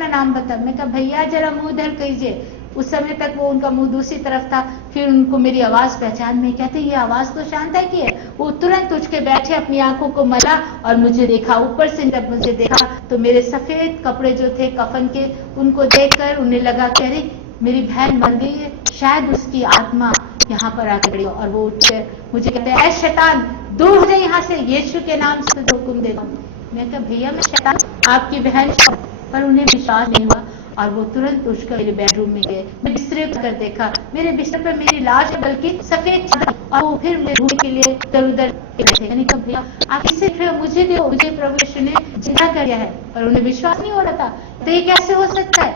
अपना नाम बता। मैं कहा भैया जरा मुंह इधर कीजिए। उस समय तक वो उनका मुंह दूसरी तरफ था। फिर उनको मेरी आवाज पहचान में, कहते ये आवाज तो शांता की है। वो तुरंत उठ के बैठे, अपनी आंखों को मला और मुझे देखा। ऊपर से जब मुझे देखा तो मेरे सफेद कपड़े जो थे कफन के, उनको देखकर उन्हें लगा कि अरे मेरी बहन मर गई है, शायद उसकी आत्मा यहाँ पर आकर खड़ी हो। और वो उठ कर मुझे कहते हैं ऐ शैतान दूर हो जाए यहाँ से, यीशु के नाम से हुक्म देता हूँ। मैं कहा भैया मैं शैतान आपकी बहन, पर उन्हें विश्वास नहीं हुआ और वो तुरंत उठकर मेरे बेडरूम में गए। मैं बिस्तर पर देखा, मेरे बिस्तर पर मेरी लाश है, बल्कि सफेद चादर, और वो फिर मेरे ढूंढने के लिए इधर उधर बैठे। मैंने कहा भैया आप इसे फिर मुझे दो, मुझे प्रभु यीशु ने जिंदा कर दिया है। पर उन्हें विश्वास नहीं हो रहा था, तो ये कैसे हो सकता है।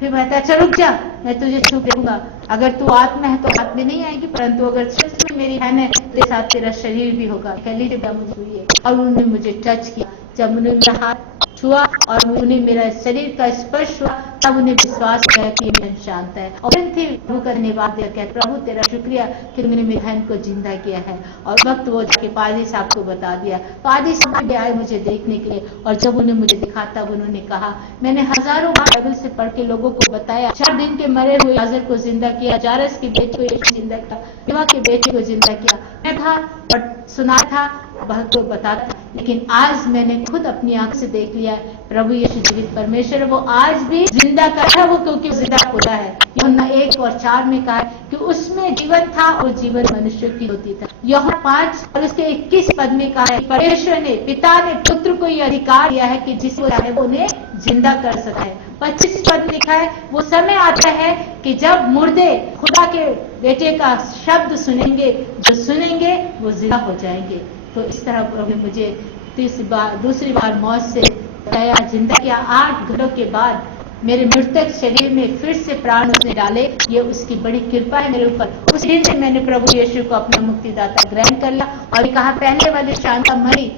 फिर कहता अच्छा रुक जा, मैं तुझे छू देखूंगा, अगर तू आत्मा है तो हाथ में नहीं आएगी, परंतु अगर सच में मेरी बहन है तेरे साथ तेरा शरीर भी होगा। कह लीजिए मुझे छुइए। और उन्होंने मुझे टच किया। जब उन्होंने मेरा हाथ छुआ और उन्हें मेरा शरीर का स्पर्श हुआ, तब उन्हें विश्वास किया कि मैं शांत है। और थी प्रभु का धन्यवाद दिया, कहते प्रभु तेरा शुक्रिया कि तुमने मेरी बहन को जिंदा किया है। और वक्त वो जाके पादरी साहब को बता दिया। पादरी साहब भी आए मुझे देखने के लिए, और जब उन्हें मुझे दिखा तब उन्होंने कहा मैंने हजारों बाइबल से पढ़ के लोगों को बताया, 4 दिन के मरे हुए लाजर को जिंदा किया, जारस की बेटी को जिंदा किया, विवाह के बेटे को जिंदा किया। मैं था और सुना था, बहुत को बताता, लेकिन आज मैंने खुद अपनी आंख से देख लिया। प्रभु यीशु जीवित परमेश्वर, वो आज भी जिंदा कर है, वो क्योंकि जिंदा खुदा है। यूहन्ना 1:4 में कहा कि उसमें जीवन था और जीवन मनुष्य की होती था। यूहन्ना 5 और उसके 21 पद में कहा है परमेश्वर ने, पिता ने पुत्र को यह अधिकार दिया है कि जिसको चाहे वो उन्हें जिंदा कर सकता है। 25 पद में लिखा है वो समय आता है कि जब मुर्दे खुदा के बेटे का शब्द सुनेंगे, जो सुनेंगे वो जिंदा हो जाएंगे। तो इस तरह प्रभु ने मुझे दूसरी बार मौत से बताया, जिंदा किया। 8 घंटों के बाद मेरे मृतक शरीर में फिर से प्राण उसने डाले। ये उसकी बड़ी कृपा है मेरे ऊपर। उस दिन से मैंने प्रभु यीशु को अपना मुक्तिदाता ग्रहण कर लिया और कहा पहले वाली शांता मरी,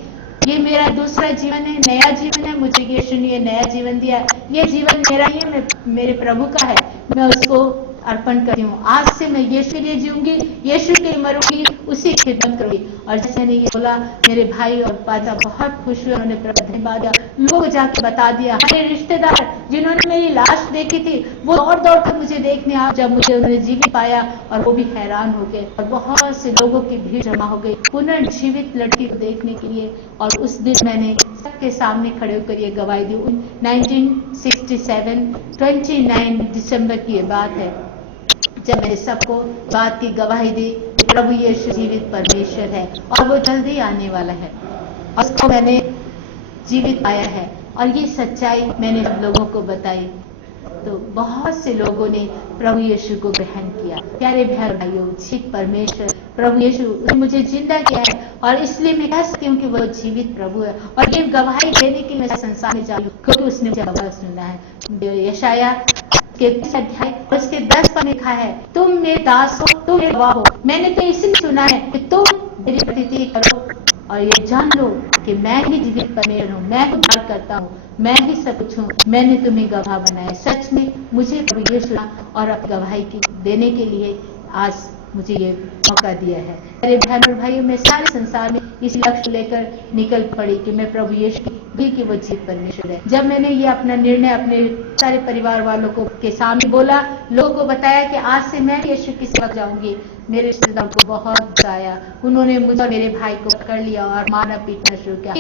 ये मेरा दूसरा जीवन है, नया जीवन है। मुझे यीशु ने ये नया जीवन दिया। ये जीवन मेरा ही है, मेरे प्रभु का है। मैं उसको अर्पण करती हूँ। आज से मैं यीशु के लिए जीऊंगी, यीशु के लिए मरूंगी, उसी की खिदमत करूंगी। और जैसे मैंने ये बोला, मेरे भाई और पाचा बहुत खुश हुए, उन्होंने धन्यवाद दिया। लोग जाके बता दिया, हमारे रिश्तेदार जिन्होंने मेरी लाश देखी थी वो दौड़ दौड़ कर मुझे देखने आ, जब मुझे उन्होंने जीवित पाया और वो भी हैरान हो गए। और बहुत से लोगों की भीड़ जमा हो गई पुनर्जीवित लड़की को देखने के लिए। और उस दिन मैंने सबके सामने खड़े होकर ये गवाही दी। 1967 29 दिसंबर की ये बात है, जब मैंने सबको बात की गवाही दी, प्रभु यीशु जीवित परमेश्वर है और वो जल्दी आने वाला है, और उसको मैंने जीवित पाया है। और ये सच्चाई मैंने सब लोगों को बताई, तो बहुत से लोगों ने प्रभु यीशु को ग्रहण किया। प्यारे बहन भाइयों, जीवित परमेश्वर प्रभु यीशु उसने मुझे जिंदा किया है, और इसलिए मैं कह सकती हूँ कि वो जीवित प्रभु है। और ये गवाही देने के लिए मैं संसार में जाऊँ, क्योंकि उसने मुझे गवाह सुना है। यशाया के 30 अध्याय उसके 10 पर लिखा है, तुम मेरे दास हो, तुम मेरे गवाह हो। मैंने तो इसलिए सुना है कि तुम मेरी प्रतीति करो और ये जान लो कि मैं ही जीवित परमेश्वर हूँ, मैं ही बात करता हूँ, मैं ही सब कुछ हूँ। मैंने तुम्हें गवाह बनाया। सच में मुझे प्रभु यीशु और अपनी गवाही की देने के लिए आज मुझे ये मौका दिया है। मेरे बहन और भाइयों, मैं सारे संसार में इस लक्ष्य लेकर निकल पड़ी कि मैं प्रभु यीशु की वो जीवित परमेश्वर है। जब मैंने ये अपना निर्णय अपने सारे परिवार वालों को के सामने बोला, लोगों को बताया कि आज से मैं यीशु की सेवा जाऊंगी, मेरे रिश्तेदारों को बहुत गुस्सा आया। उन्होंने मुझे और मेरे भाई को पकड़ लिया और मारना पीटना शुरू किया।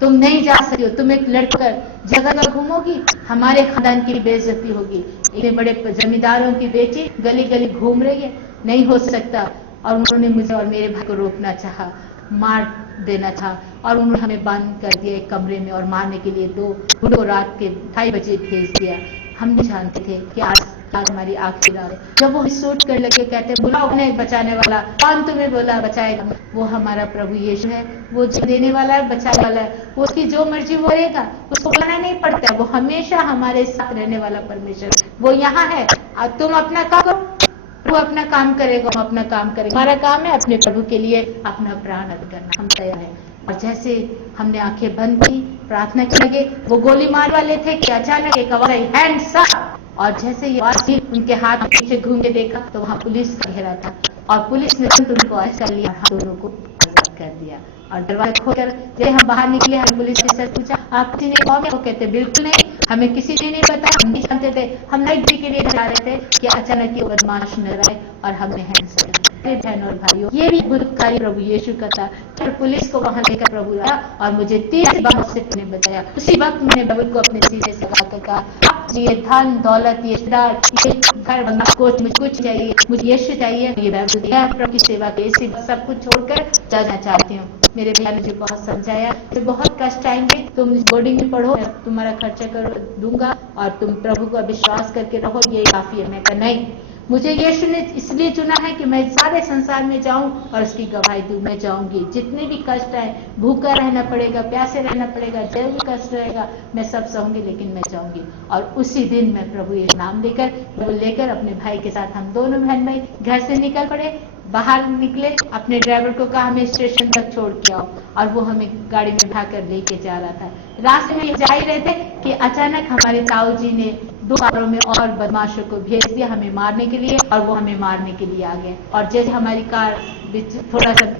तुम नहीं जा सकती हो, तुम एक लड़कर जगह जगह घूमोगी, हमारे खानदान की बेइज्जती होगी। इतने बड़े जमींदारों की बेटी गली गली घूम रही है, नहीं हो सकता। और उन्होंने मुझे और मेरे भाई को रोकना चाहा, मार देना था, और उन्होंने हमें बंद कर दिया एक कमरे में और मारने के लिए 2 रात के 2:30 बजे भेज दिया। हम नहीं जानते थे कि आज हमारी आखिरी रात है। जब वो सूट कर लगे, कहते बुलाओ उन्हें बचाने वाला, कौन तुम्हें बोला बचाएगा? वो हमारा प्रभु यीशु है, वो जो देने वाला है, बचाने वाला है। वो उसकी जो मर्जी वो करेगा, उसको बुलाना नहीं पड़ता। वो हमेशा हमारे साथ रहने वाला परमेश्वर, वो यहाँ है। अब तुम अपना काम करो, वो अपना काम करेगा, हम अपना काम करेंगे। हमारा काम है अपने प्रभु के लिए अपना प्राण अर्पण करना। हम तैयार हैं। और जैसे हमने आंखें बंद की, प्रार्थना के लगे, वो गोली मार वाले थे कि अचानक एक आवाज आई, हैंड्स अप। और जैसे ये आवाज थी, उनके हाथ पीछे घूम के देखा तो वहां पुलिस का घेरा था, और पुलिस ने तुरंत उनको अरेस्ट कर लिया, दोनों को आजाद कर दिया। और दरवाजा खोलकर जब हम बाहर निकले, हम पुलिस ऑफिसर पूछा आप किसी ने कॉल किया? वो कहते बिल्कुल नहीं, हमें किसी ने नहीं पता, हम नहीं जानते थे, हम नाइट ड्यूटी के लिए जा रहे थे कि अचानक ये बदमाश नजर आए और हमने हैंड्स किया। बहन और भाइयों, ये भी बुद्धिकारी प्रभु यीशु का था। फिर पुलिस को वहां लेकर प्रभु आया और मुझे 30 बार से ने बताया। उसी वक्त मैंने बाइबल को अपने सीने से लगाकर कहा ये धन दौलत, ये घर बंगला मुझे कुछ चाहिए, मुझे यीशु चाहिए, ये बाइबल दिया प्रभु की सेवा के इसी सब कुछ छोड़कर जाना चाहती हूँ। मेरे भैया ने मुझे बहुत समझाया, तो बहुत कष्ट आएंगे, तुम बोर्डिंग में पढ़ो, मैं तुम्हारा खर्चा कर दूंगा और तुम प्रभु का विश्वास करके रहो, ये काफी है। मैं कहा नहीं, मुझे यीशु ने इसलिए चुना है कि मैं सारे संसार में जाऊं और उसकी गवाही दूं। मैं जाऊंगी, जितने भी कष्ट आए, भूखा रहना पड़ेगा, प्यासे रहना पड़ेगा, जो भी कष्ट रहेगा, मैं सब सहूंगी, लेकिन मैं जाऊंगी। और उसी दिन मैं प्रभु ये नाम लेकर अपने भाई के साथ हम दोनों बहन भाई घर से निकल पड़े। बाहर निकले, अपने ड्राइवर को कहा हमें स्टेशन तक छोड़ के आओ, और वो हमें गाड़ी में उठाकर लेके जा रहा था। रास्ते में जा ही रहे थे कि अचानक हमारे ताऊ जी ने 2 कारों में और बदमाशों को भेज दिया हमें मारने के लिए, और वो हमें मारने के लिए आ गए। और जैसे हमारी कार थोड़ा सा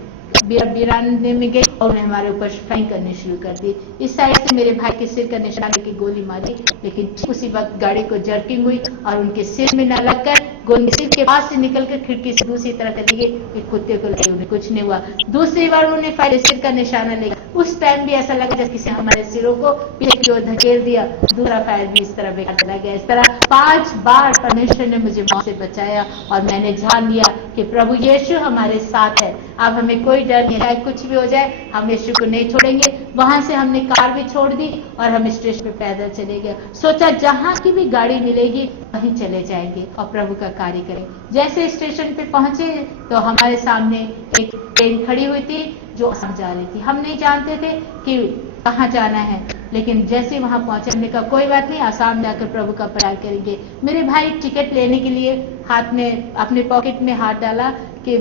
वीराने में गई और उन्हें हमारे ऊपर फायरिंग करनी शुरू कर दी। इस साइड से मेरे भाई के सिर का निशान लेके गोली मारी, लेकिन उसी वक्त गाड़ी को जर्किंग हुई और उनके सिर में न लगकर गोली सिर के पास से निकलकर खिड़की से दूसरी तरफ चली गई कि कुत्ते को लगे, उन्हें कुछ नहीं हुआ। दूसरी बार उन्होंने फायर सिर का निशाना लिया, उस टाइम भी ऐसा लगा जैसे किसी हमारे सिरों को पीछे की ओर धकेल दिया। दूसरा फायर भी इस तरह बेकार चला गया। इस तरह 5 बार परमेश्वर ने मुझे मौत से बचाया और मैंने जान लिया कि प्रभु यीशु हमारे साथ है। अब हमें कोई डर नहीं है, कुछ भी हो जाए हम यीशु को नहीं छोड़ेंगे। वहां से हमने कार भी छोड़ दी और हम स्टेशन पे पैदल चले गए। सोचा जहां की भी गाड़ी मिलेगी वहीं चले जाएंगे और प्रभु का कार्य करें। जैसे स्टेशन पे पहुंचे तो हमारे सामने एक ट्रेन खड़ी हुई थी जो असम जा रही थी। हम नहीं जानते थे कि कहाँ जाना है, लेकिन जैसे वहां पहुंचे हमने कहा कोई बात नहीं, आसाम जाकर प्रभु का प्रचार करेंगे। मेरे भाई टिकट लेने के लिए हाथ में अपने पॉकेट में हाथ डाला कि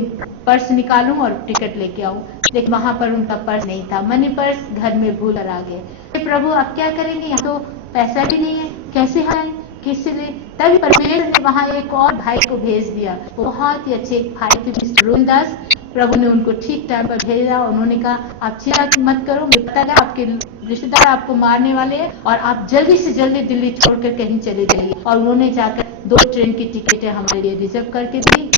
पर्स निकालूं और टिकट लेके आऊं, लेकिन वहां पर उनका पर्स नहीं था। मनी पर्स घर में भूल कर आ गए। प्रभु अब क्या करेंगे, यहाँ तो पैसा भी नहीं है, कैसे आए, किसी ने। तभी परमेश्वर ने वहां एक और भाई को भेज दिया। बहुत ही अच्छे एक भाई थे मिस्टर रोहनदास। प्रभु ने उनको ठीक टाइम पर भेजा। उन्होंने कहा आप चिंता मत करो, मुझे पता है आपके रिश्तेदार आपको मारने वाले हैं और आप जल्दी से जल्दी दिल्ली छोड़कर कहीं चले जाइए। और उन्होंने जाकर 2 ट्रेन की टिकटें हमारे लिए रिजर्व करके दी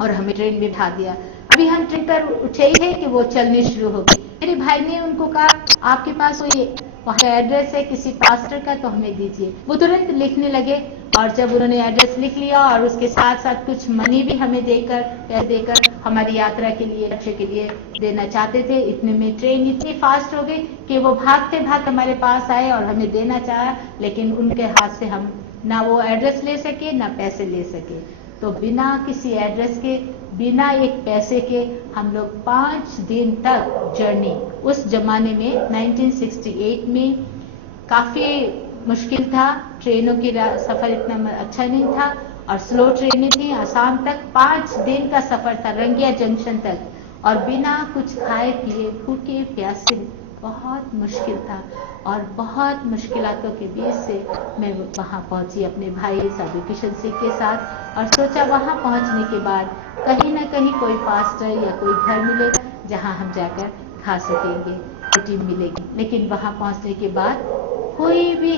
और हमें ट्रेन में बिठा दिया। अभी हम ट्रेन पर उठे ही थे कि वो चलनी शुरू हो गई। मेरे भाई ने उनको कहा आपके पास कोई वहाँ एड्रेस है किसी पास्टर का तो हमें दीजिए। वो तुरंत लिखने लगे और जब उन्होंने एड्रेस लिख लिया और उसके साथ साथ कुछ मनी भी हमें देकर हमारी यात्रा के लिए रक्षा के लिए देना चाहते थे। इतने में ट्रेन इतनी फास्ट हो गई कि वो भागते भागते हमारे पास आए और हमें देना चाहा, लेकिन उनके हाथ से हम ना वो एड्रेस ले सके ना पैसे ले सके। तो बिना किसी एड्रेस के, बिना एक पैसे के हम लोग 5 दिन तक जर्नी, उस जमाने में 1968 में काफी मुश्किल था। ट्रेनों की सफर इतना अच्छा नहीं था और स्लो ट्रेनें थी। आसाम तक 5 दिन का सफर था, रंगिया जंक्शन तक, और बिना कुछ खाए पिए भूखे प्यासे बहुत मुश्किल था। और बहुत मुश्किलातों के बीच से मैं वहां पहुंची अपने भाई साधु किशन सिंह के साथ और सोचा वहां पहुंचने के बाद कहीं ना कहीं कोई पास्टर या कोई घर मिलेगा जहां हम जाकर खा सकेंगे, रोटी मिलेगी। लेकिन वहां पहुंचने के बाद कोई भी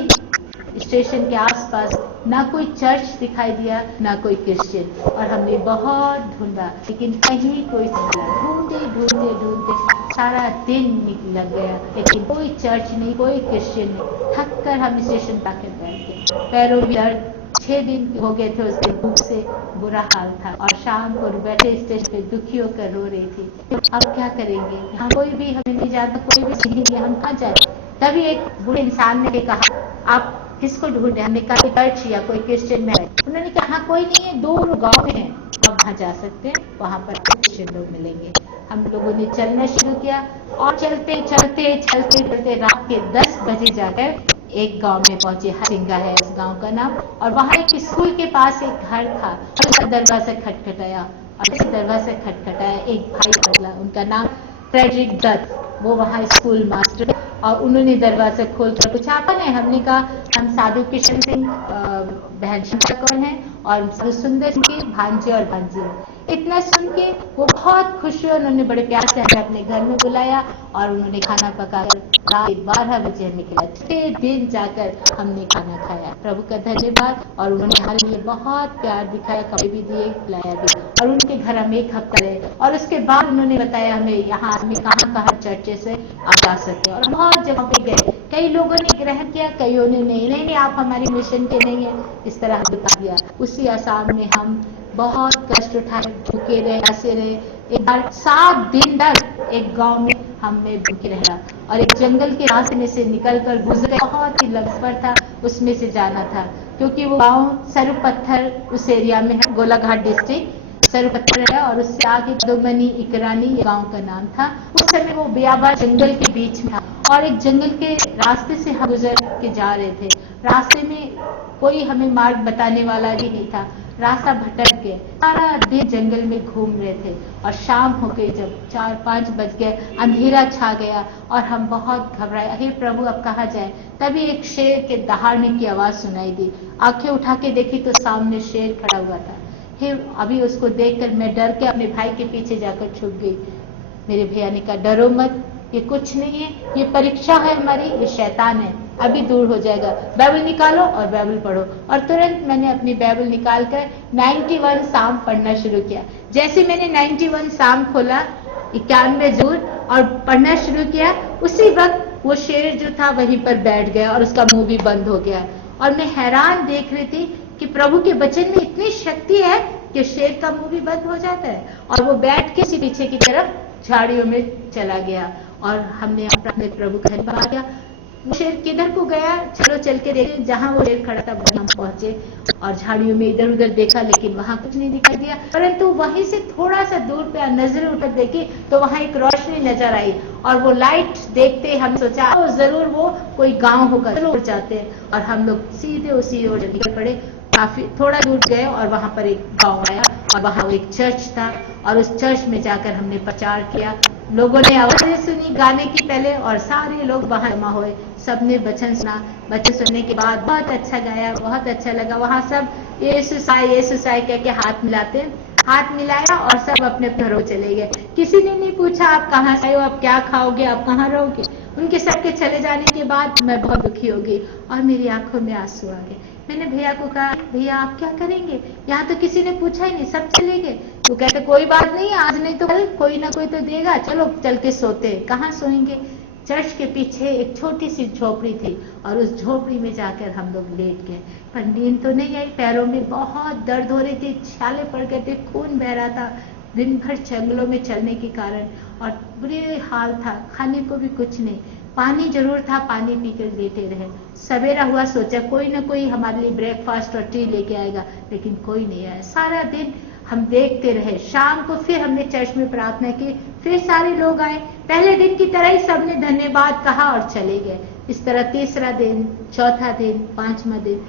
स्टेशन के आसपास ना कोई चर्च दिखाई दिया ना कोई क्रिश्चियन, और हमने बहुत ढूंढा लेकिन कहीं कोई ढूंढते ढूंढते ढूंढते सारा दिन लग गया, लेकिन कोई चर्च नहीं, कोई क्रिश्चियन नहीं। थक कर हम स्टेशन पाकर बैठ गए। पैरों में दर्द, 6 दिन हो गए थे उसके भूख से, बुरा हाल था। और शाम को बैठे स्टेशन पे दुखी होकर रो रही थी, अब क्या करेंगे, यहाँ कोई भी हमें नहीं जाता, कोई भी नहीं है, हम कहाँ जाए। तभी एक बूढ़े इंसान ने कहा आप किसको ढूंढे। हमने कहा चर्च या कोई क्रिश्चियन में है। उन्होंने कहा हाँ कोई नहीं है, 2 गांव में है, आप वहाँ जा सकते हैं, वहाँ पर क्रिश्चियन लोग मिलेंगे। हम लोगों ने चलना शुरू किया और चलते चलते चलते चलते रात के 10 बजे जाकर एक गांव में पहुंचे। हरिंगा है इस गांव का नाम, और वहाँ एक स्कूल के पास एक घर था। उसका दरवाजा खटखटाया और इस दरवाजा खटखटाया एक भाई निकला, उनका नाम फ्रेडरिक दत्त, वो वहाँ स्कूल मास्टर, और उन्होंने दरवाजा खोलकर पूछा आपन है। हमने कहा हम साधु किशन सिंह बहन कौन है और साधु सुंदर सिंह के भांजे और भांजी। इतना सुन के वो बहुत खुश हुए। उन्होंने बड़े प्यार से हमें अपने घर में बुलाया और उन्होंने खाना पकाकर रात 12 बजे हमें खिलाया। छठे दिन जाकर हमने खाना खाया। प्रभु का धन्यवाद। और उन्होंने हमारे लिए बहुत प्यार दिखाया, कपड़े भी दिए, खिलाया भी। और उनके घर हम 1 हफ्ता रहे और उसके बाद उन्होंने बताया हमें यहाँ में कहाँ चर्चे से आप जा सकते हैं। और बहुत जगह पे गए, कई लोगों ने ग्रहण किया, कईयों ने नहीं, आप हमारी मिशन के नहीं है, इस तरह बता दिया। उसी आसाम में हम बहुत कष्ट उठाए, भूखे रहे, ऐसे रहे। एक बार 7 दिन तक एक गांव में हमें भूखे रहा और एक जंगल के रास्ते में से निकलकर गुजरे। बहुत ही लंबा सफर था, उसमें से जाना था क्योंकि वो गांव सरुपत्थर उस एरिया में है, गोलाघाट डिस्ट्रिक्ट सरुपत्थर है। और उससे आगे दोमनी इकरानी गांव का नाम था। उस समय वो बियाबा जंगल के बीच में था और एक जंगल के रास्ते से हम गुजर के जा रहे थे। रास्ते में कोई हमें मार्ग बताने वाला भी नहीं था, रास्ता भटक गए। सारा दिन जंगल में घूम रहे थे और शाम हो गई, जब 4-5 बज गए, अंधेरा छा गया और हम बहुत घबराए। हे प्रभु, अब कहाँ जाए? तभी एक शेर के दहाड़ने की आवाज सुनाई दी। आंखें उठा के देखी तो सामने शेर खड़ा हुआ था। हे, अभी उसको देखकर मैं डर के अपने भाई के पीछे जाकर छुप गई। मेरे भैया ने कहा, डरो मत, ये कुछ नहीं है, ये परीक्षा है हमारी, ये शैतान है, अभी दूर हो जाएगा। बाइबल निकालो और बाइबल पढ़ो। और तुरंत मैंने अपनी बाइबल निकालकर 91 साम पढ़ना शुरू किया। जैसे मैंने 91 साम खोला, 91 जूर और पढ़ना शुरू किया, उसी वक्त वो शेर जो था वहीं पर बैठ गया और उसका मुंह भी बंद हो गया। और मैं हैरान देख रही थी कि प्रभु के वचन में इतनी शक्ति है कि शेर का मुंह भी बंद हो जाता है। और वो बैठ के उसी पीछे की तरफ झाड़ियों में चला गया और हमने अपने प्रभु का धन्यवाद किया। वो शेर किधर को गया, चलो चल के देखें। जहां वो शेर खड़ा था वहीं हम पहुंचे और झाड़ियों में इधर उधर देखा, लेकिन वहां कुछ नहीं दिखाई दिया। परंतु वहीं से थोड़ा सा दूर पे नजर उठकर देखी तो वहां एक रोशनी नजर आई और वो लाइट देखते हम सोचा जरूर वो कोई गांव होगा, जरूर जाते हैं। और हम लोग सीधे उसी ओर निकल पड़े। काफी थोड़ा दूर गए और वहां पर एक गांव आया और वहां एक चर्च था और उस चर्च में जाकर हमने प्रचार किया। लोगों ने आवाजें सुनी गाने की पहले और सारे लोग वहां जमा हुए। सबने वचन सुना। वचन सुनने के बाद बहुत अच्छा गाया, बहुत अच्छा लगा। वहां सब यीशु साई कह के हाथ मिलाते, हाथ मिलाया और सब अपने घरों चले गए। किसी ने नहीं पूछा आप कहाँ से आए हो, आप क्या खाओगे, आप कहाँ रहोगे। उनके सबके चले जाने के बाद मैं बहुत दुखी हो गई और मेरी आंखों में आंसू आ गए। मैंने भैया को कहा, भैया आप क्या करेंगे, यहाँ तो किसी ने पूछा ही नहीं, सब चले गए। वो कहते कोई बात नहीं, आज नहीं तो कल कोई ना कोई तो देगा, चलो चल के सोते। कहाँ सोएंगे? चर्च के पीछे एक छोटी सी झोपड़ी थी और उस झोपड़ी में जाकर हम लोग लेट गए। पर नींद तो नहीं आई, पैरों में बहुत दर्द हो रही थी, छाले पड़ गए थे, खून बह रहा था दिन भर जंगलों में चलने के कारण और बुरे हाल था। खाने को भी कुछ नहीं, पानी जरूर था, पानी पीकर लेटे रहे। सवेरा हुआ, सोचा कोई ना कोई हमारे लिए ब्रेकफास्ट और टी लेके आएगा, लेकिन कोई नहीं आया। सारा दिन हम देखते रहे। शाम को फिर हमने चर्च में प्रार्थना की, फिर सारे लोग आए। पहले दिन की तरह ही सबने धन्यवाद कहा और चले गए। इस तरह तीसरा दिन, चौथा दिन, 5वां दिन,